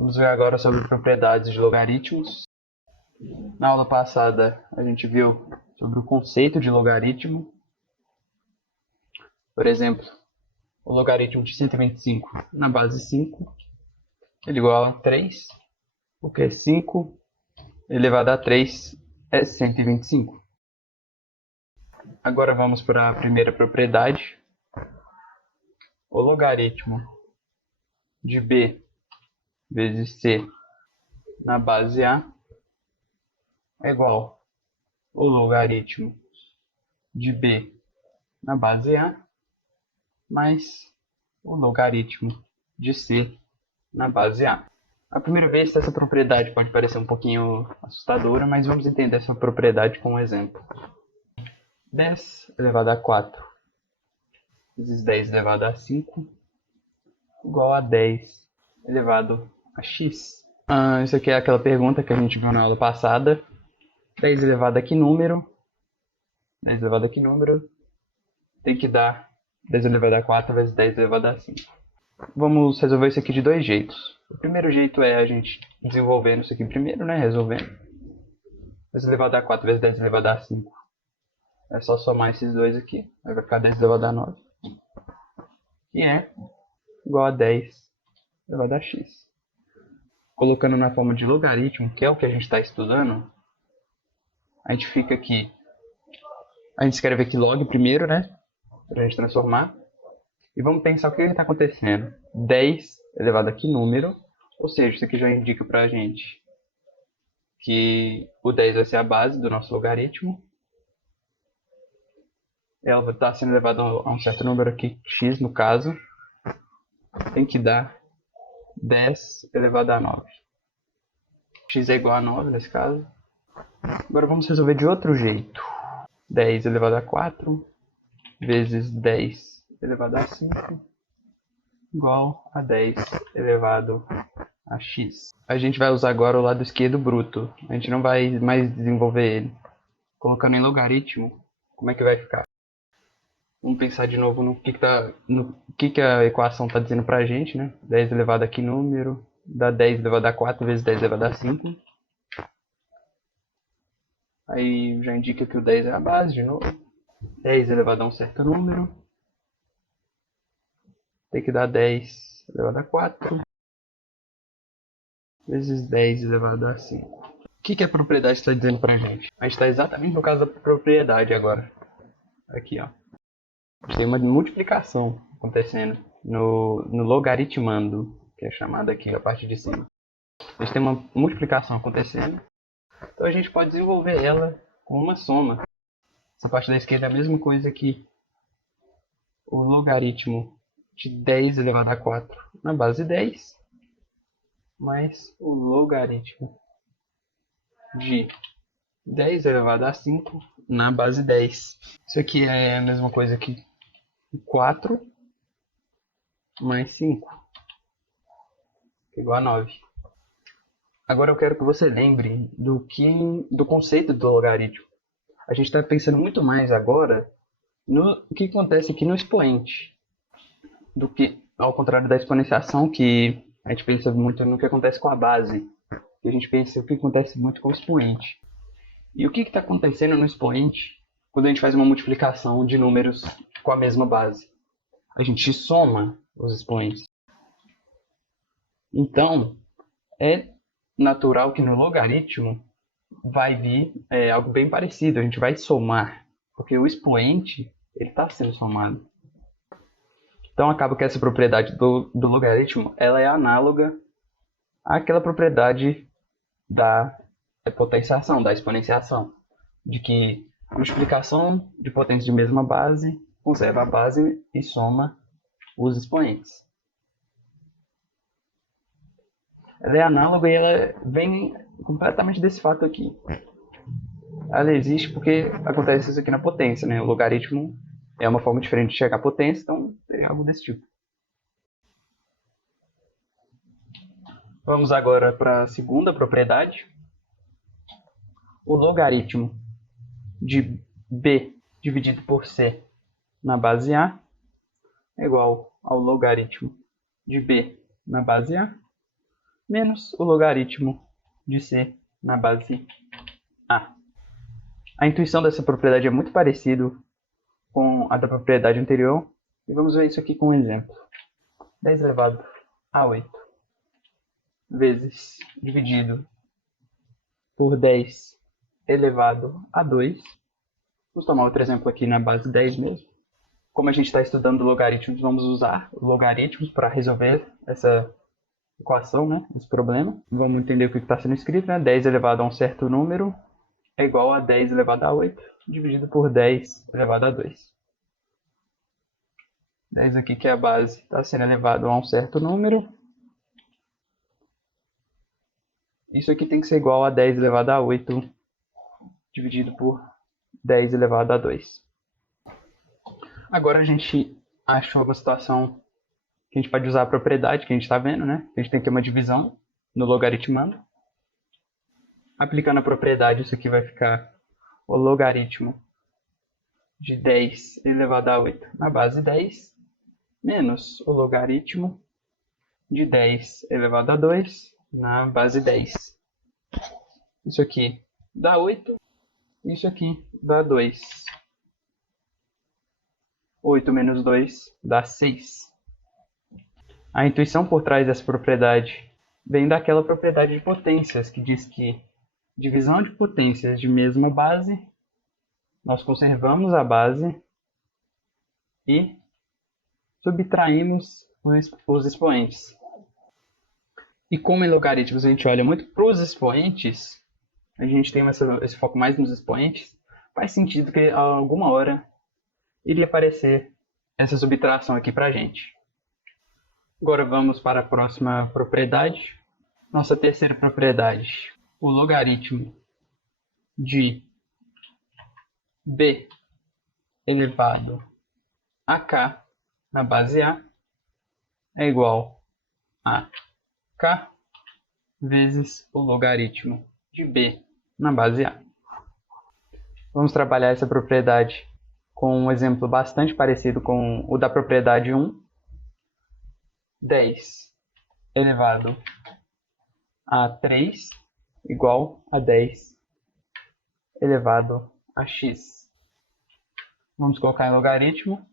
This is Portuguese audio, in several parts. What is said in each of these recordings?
Vamos ver agora sobre propriedades de logaritmos. Na aula passada, a gente viu sobre o conceito de logaritmo. Por exemplo, o logaritmo de 125 na base 5 ele é igual a 3, porque 5 elevado a 3 é 125. Agora vamos para a primeira propriedade. O logaritmo de b vezes c na base a é igual ao logaritmo de b na base a mais o logaritmo de c na base a. À primeira vista, essa propriedade pode parecer um pouquinho assustadora, mas vamos entender essa propriedade com um exemplo. 10 elevado a 4 vezes 10 elevado a 5 igual a 10 elevado a x. Isso aqui é aquela pergunta que a gente viu na aula passada. 10 elevado a que número? 10 elevado a que número? Tem que dar 10 elevado a 4 vezes 10 elevado a 5. Vamos resolver isso aqui de dois jeitos. O primeiro jeito é a gente desenvolvendo isso aqui primeiro, né? Resolvendo. 10 elevado a 4 vezes 10 elevado a 5. É só somar esses dois aqui. Aí vai ficar 10 elevado a 9. Que é igual a 10 elevado a x. Colocando na forma de logaritmo, que é o que a gente está estudando, a gente fica aqui. A gente escreve aqui log primeiro, né? Para a gente transformar. E vamos pensar o que está acontecendo. 10 elevado a que número? Ou seja, isso aqui já indica para a gente que o 10 vai ser a base do nosso logaritmo. Ela está sendo elevada a um certo número aqui, x no caso. Tem que dar 10 elevado a 9. X é igual a 9 nesse caso. Agora vamos resolver de outro jeito. 10 elevado a 4 vezes 10 elevado a 5 igual a 10 elevado a x. A gente vai usar agora o lado esquerdo bruto. A gente não vai mais desenvolver ele. Colocando em logaritmo, como é que vai ficar? Vamos pensar de novo no que a equação está dizendo para a gente, né? 10 elevado a que número? Dá 10 elevado a 4 vezes 10 elevado a 5. Aí já indica que o 10 é a base de novo. 10 elevado a um certo número. Tem que dar 10 elevado a 4 vezes 10 elevado a 5. O que a propriedade está dizendo para a gente? A gente está exatamente no caso da propriedade agora. Aqui, ó. A gente tem uma multiplicação acontecendo no logaritmando, que é chamada aqui a parte de cima. A gente tem uma multiplicação acontecendo. Então a gente pode desenvolver ela com uma soma. Essa parte da esquerda é a mesma coisa que o logaritmo de 10 elevado a 4 na base 10, mais o logaritmo de 10 elevado a 5 na base 10. Isso aqui é a mesma coisa que 4 mais 5, que é igual a 9. Agora eu quero que você lembre do conceito do logaritmo. A gente está pensando muito mais agora no que acontece aqui no expoente, do que ao contrário da exponenciação, que a gente pensa muito no que acontece com a base, e a gente pensa o que acontece muito com o expoente. E o que está acontecendo no expoente quando a gente faz uma multiplicação de números com a mesma base? A gente soma os expoentes. Então, é natural que no logaritmo vai vir algo bem parecido. A gente vai somar, porque o expoente está sendo somado. Então acaba que essa propriedade do logaritmo ela é análoga àquela propriedade da potenciação, da exponenciação, de que multiplicação de potências de mesma base conserva a base e soma os expoentes. Ela é análoga e ela vem completamente desse fato aqui. Ela existe porque acontece isso aqui na potência, né? O logaritmo é uma forma diferente de chegar à potência, então é algo desse tipo. Vamos agora para a segunda propriedade. O logaritmo de b dividido por c na base a é igual ao logaritmo de b na base a menos o logaritmo de C na base A. A intuição dessa propriedade é muito parecida com a da propriedade anterior. E vamos ver isso aqui com um exemplo. 10 elevado a 8 vezes dividido por 10 elevado a 2. Vamos tomar outro exemplo aqui na base 10 mesmo. Como a gente está estudando logaritmos, vamos usar logaritmos para resolver essa equação, né? Esse problema. Vamos entender o que está sendo escrito, né? 10 elevado a um certo número é igual a 10 elevado a 8 dividido por 10 elevado a 2. 10 aqui, que é a base, está sendo elevado a um certo número. Isso aqui tem que ser igual a 10 elevado a 8 dividido por 10 elevado a 2. Agora a gente achou uma situação que a gente pode usar a propriedade que a gente está vendo, né? A gente tem que ter uma divisão no logaritmando. Aplicando a propriedade, isso aqui vai ficar o logaritmo de 10 elevado a 8 na base 10 menos o logaritmo de 10 elevado a 2 na base 10. Isso aqui dá 8, isso aqui dá 2. 8 menos 2 dá 6. A intuição por trás dessa propriedade vem daquela propriedade de potências, que diz que divisão de potências de mesma base, nós conservamos a base e subtraímos os expoentes. E como em logaritmos a gente olha muito para os expoentes, a gente tem esse foco mais nos expoentes, faz sentido que a alguma hora iria aparecer essa subtração aqui para a gente. Agora vamos para a próxima propriedade. Nossa terceira propriedade. O logaritmo de b elevado a k na base A é igual a k vezes o logaritmo de b na base A. Vamos trabalhar essa propriedade com um exemplo bastante parecido com o da propriedade 1. 10 elevado a 3 igual a 10 elevado a x. Vamos colocar em logaritmo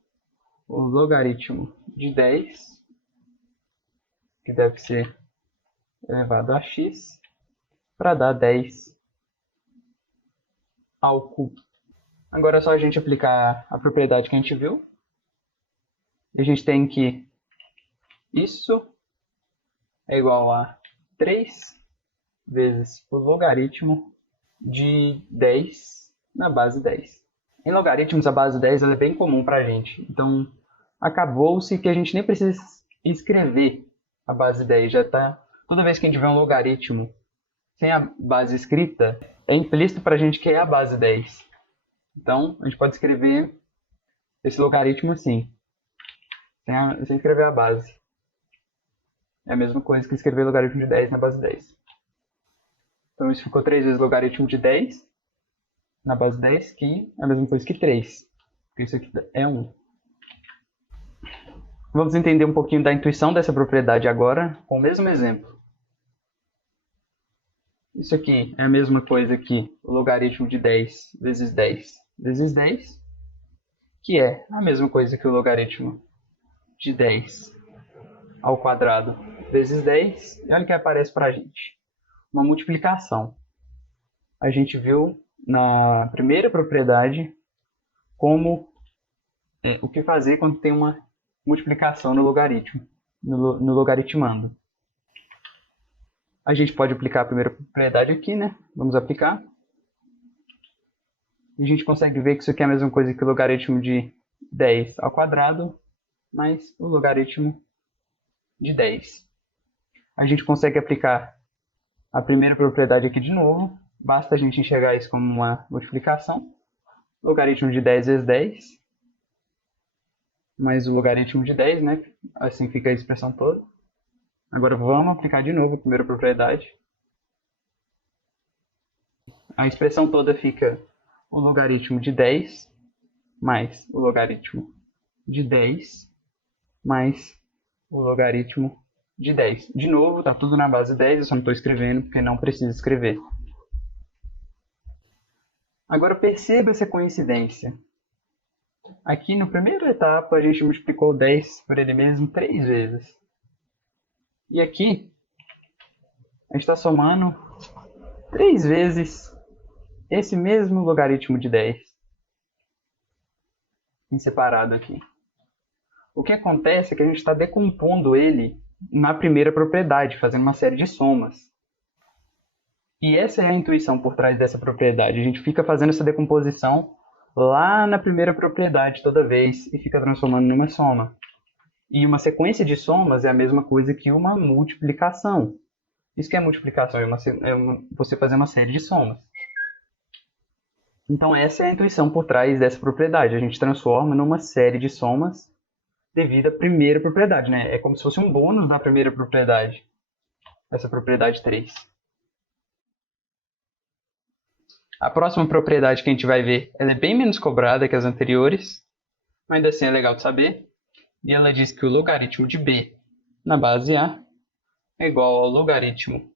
o logaritmo de 10, que deve ser elevado a x, para dar 10 ao cubo. Agora é só a gente aplicar a propriedade que a gente viu. E a gente tem que isso é igual a 3 vezes o logaritmo de 10 na base 10. Em logaritmos, a base 10 ela é bem comum para a gente. Então, acabou-se que a gente nem precisa escrever a base 10. Já tá, toda vez que a gente vê um logaritmo sem a base escrita, é implícito para a gente que é a base 10. Então, a gente pode escrever esse logaritmo assim, sem escrever a base. É a mesma coisa que escrever logaritmo de 10 na base 10. Então, isso ficou 3 vezes logaritmo de 10 na base 10, que é a mesma coisa que 3. Porque isso aqui é 1. Vamos entender um pouquinho da intuição dessa propriedade agora, com o mesmo exemplo. Isso aqui é a mesma coisa que o logaritmo de 10 vezes 10 vezes 10, que é a mesma coisa que o logaritmo de 10 ao quadrado vezes 10. E olha o que aparece para a gente. Uma multiplicação. A gente viu na primeira propriedade como o que fazer quando tem uma multiplicação no logaritmo, no logaritmando. A gente pode aplicar a primeira propriedade aqui, né? Vamos aplicar. E a gente consegue ver que isso aqui é a mesma coisa que o logaritmo de 10 ao quadrado mais o logaritmo de 10. A gente consegue aplicar a primeira propriedade aqui de novo. Basta a gente enxergar isso como uma multiplicação. Logaritmo de 10 vezes 10 mais o logaritmo de 10, né? Assim fica a expressão toda. Agora vamos aplicar de novo a primeira propriedade. A expressão toda fica o logaritmo de 10 mais o logaritmo de 10 mais o logaritmo de 10. De novo, está tudo na base 10, eu só não estou escrevendo porque não preciso escrever. Agora perceba essa coincidência. Aqui na primeira etapa a gente multiplicou 10 por ele mesmo 3 vezes. E aqui a gente está somando 3 vezes esse mesmo logaritmo de 10. Em separado aqui. O que acontece é que a gente está decompondo ele na primeira propriedade, fazendo uma série de somas. E essa é a intuição por trás dessa propriedade. A gente fica fazendo essa decomposição lá na primeira propriedade toda vez e fica transformando numa soma. E uma sequência de somas é a mesma coisa que uma multiplicação. Isso que é multiplicação, você fazer uma série de somas. Então essa é a intuição por trás dessa propriedade. A gente transforma numa série de somas devido à primeira propriedade, né? É como se fosse um bônus da primeira propriedade. Essa propriedade 3. A próxima propriedade que a gente vai ver, ela é bem menos cobrada que as anteriores, mas ainda assim é legal de saber. E ela diz que o logaritmo de b na base a é igual ao logaritmo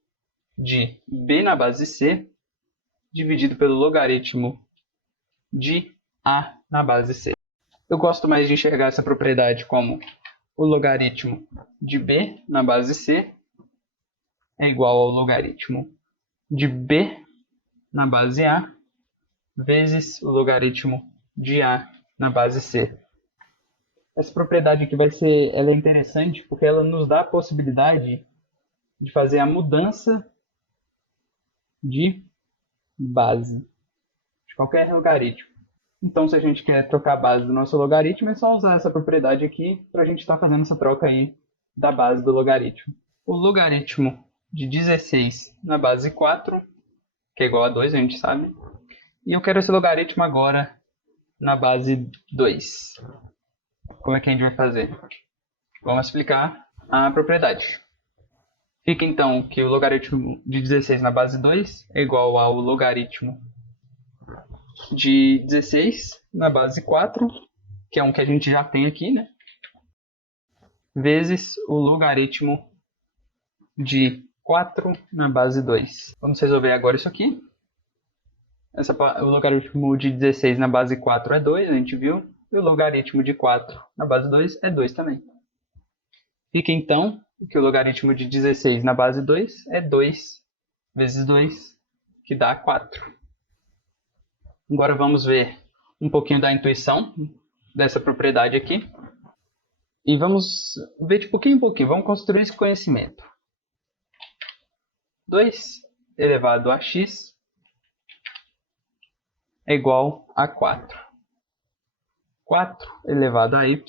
de b na base c dividido pelo logaritmo de a na base c. Eu gosto mais de enxergar essa propriedade como o logaritmo de b na base c é igual ao logaritmo de b na base a vezes o logaritmo de a na base c. Essa propriedade aqui ela é interessante porque ela nos dá a possibilidade de fazer a mudança de base de qualquer logaritmo. Então, se a gente quer trocar a base do nosso logaritmo, é só usar essa propriedade aqui para a gente estar fazendo essa troca aí da base do logaritmo. O logaritmo de 16 na base 4, que é igual a 2, a gente sabe. E eu quero esse logaritmo agora na base 2. Como é que a gente vai fazer? Vamos explicar a propriedade. Fica então que o logaritmo de 16 na base 2 é igual ao logaritmo de 16 na base 4, que é um que a gente já tem aqui, né? Vezes o logaritmo de 4 na base 2. Vamos resolver agora isso aqui. O logaritmo de 16 na base 4 é 2, a gente viu. E o logaritmo de 4 na base 2 é 2 também. Fica então que o logaritmo de 16 na base 2 é 2 vezes 2, que dá 4. Agora vamos ver um pouquinho da intuição dessa propriedade aqui. E vamos ver de pouquinho em pouquinho. Vamos construir esse conhecimento. 2 elevado a x é igual a 4. 4 elevado a y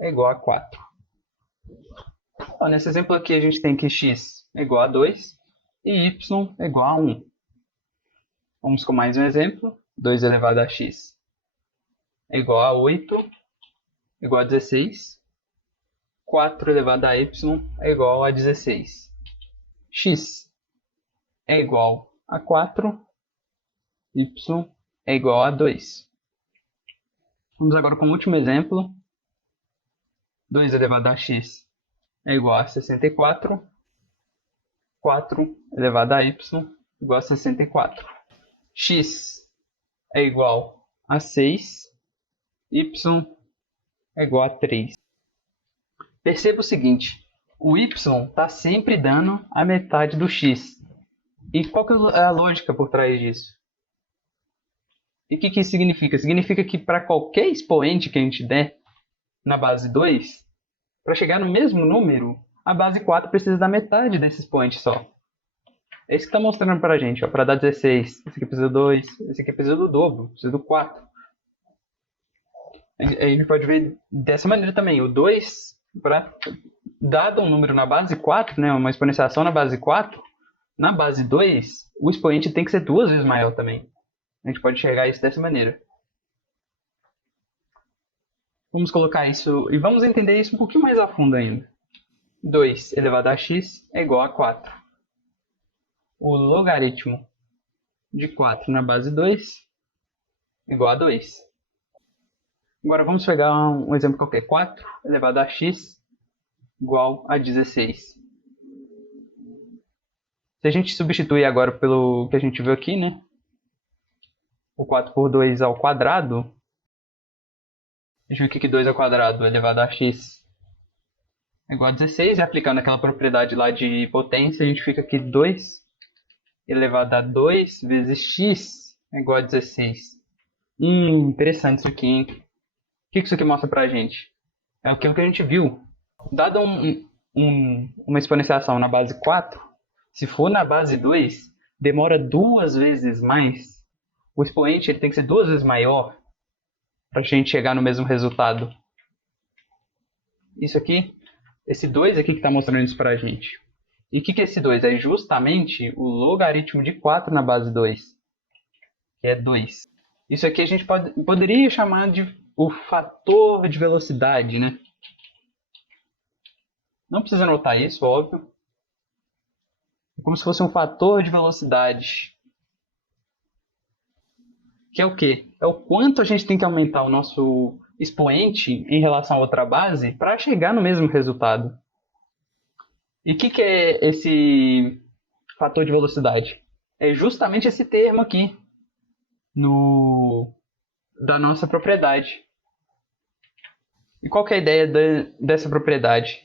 é igual a 4. Então, nesse exemplo aqui a gente tem que x é igual a 2 e y é igual a 1. Vamos com mais um exemplo. 2 elevado a x é igual a 8, igual a 16. 4 elevado a y é igual a 16. X é igual a 4, y é igual a 2. Vamos agora com o último exemplo. 2 elevado a x é igual a 64. 4 elevado a y igual a 64. X é igual a 6. Y é igual a 3. Perceba o seguinte. O y está sempre dando a metade do x. E qual que é a lógica por trás disso? E o que isso significa? Significa que para qualquer expoente que a gente der na base 2, para chegar no mesmo número, a base 4 precisa da metade desse expoente só. É isso que está mostrando para a gente. Para dar 16, esse aqui precisa do 2, esse aqui precisa do dobro, precisa do 4. A gente pode ver dessa maneira também. O 2, dado um número na base 4, né, uma exponenciação na base 4, na base 2, o expoente tem que ser 2 vezes maior também. A gente pode enxergar isso dessa maneira. Vamos colocar isso e vamos entender isso um pouquinho mais a fundo ainda. 2 elevado a x é igual a 4. O logaritmo de 4 na base 2 é igual a 2. Agora vamos pegar um exemplo qualquer. 4 elevado a x igual a 16. Se a gente substituir agora pelo que a gente viu aqui, né? O 4 por 2 ao quadrado. A gente viu que 2 ao quadrado elevado a x é igual a 16. E aplicando aquela propriedade lá de potência, a gente fica que 2 elevado a 2 vezes x é igual a 16. Interessante isso aqui, hein? O que isso aqui mostra pra gente? É aquilo que a gente viu. Dada uma exponenciação na base 4, se for na base 2, demora 2 vezes mais. O expoente ele tem que ser 2 vezes maior para a gente chegar no mesmo resultado. Isso aqui, esse 2 aqui que está mostrando isso para a gente. E o que é esse 2? É justamente o logaritmo de 4 na base 2, que é 2. Isso aqui a gente poderia chamar de o fator de velocidade, né? Não precisa anotar isso, óbvio. É como se fosse um fator de velocidade. Que é o quê? É o quanto a gente tem que aumentar o nosso expoente em relação a outra base para chegar no mesmo resultado. E o que é esse fator de velocidade? É justamente esse termo aqui da nossa propriedade. E qual que é a ideia dessa propriedade?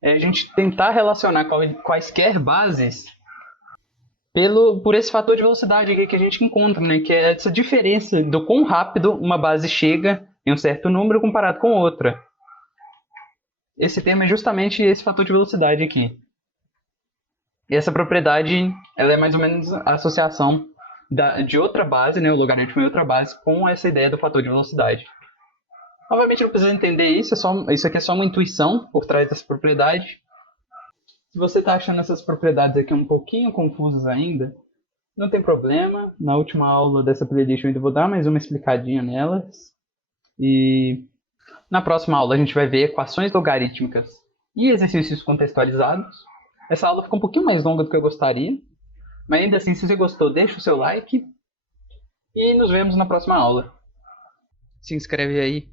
É a gente tentar relacionar quaisquer bases por esse fator de velocidade aqui que a gente encontra, né? Que é essa diferença do quão rápido uma base chega em um certo número comparado com outra. Esse termo é justamente esse fator de velocidade aqui. E essa propriedade ela é mais ou menos a associação de outra base, né? O logaritmo de outra base, com essa ideia do fator de velocidade. Obviamente não precisa entender isso, isso aqui é só uma intuição por trás dessa propriedade. Se você está achando essas propriedades aqui um pouquinho confusas ainda, não tem problema. Na última aula dessa playlist eu ainda vou dar mais uma explicadinha nelas. E na próxima aula a gente vai ver equações logarítmicas e exercícios contextualizados. Essa aula ficou um pouquinho mais longa do que eu gostaria. Mas ainda assim, se você gostou, deixa o seu like. E nos vemos na próxima aula. Se inscreve aí.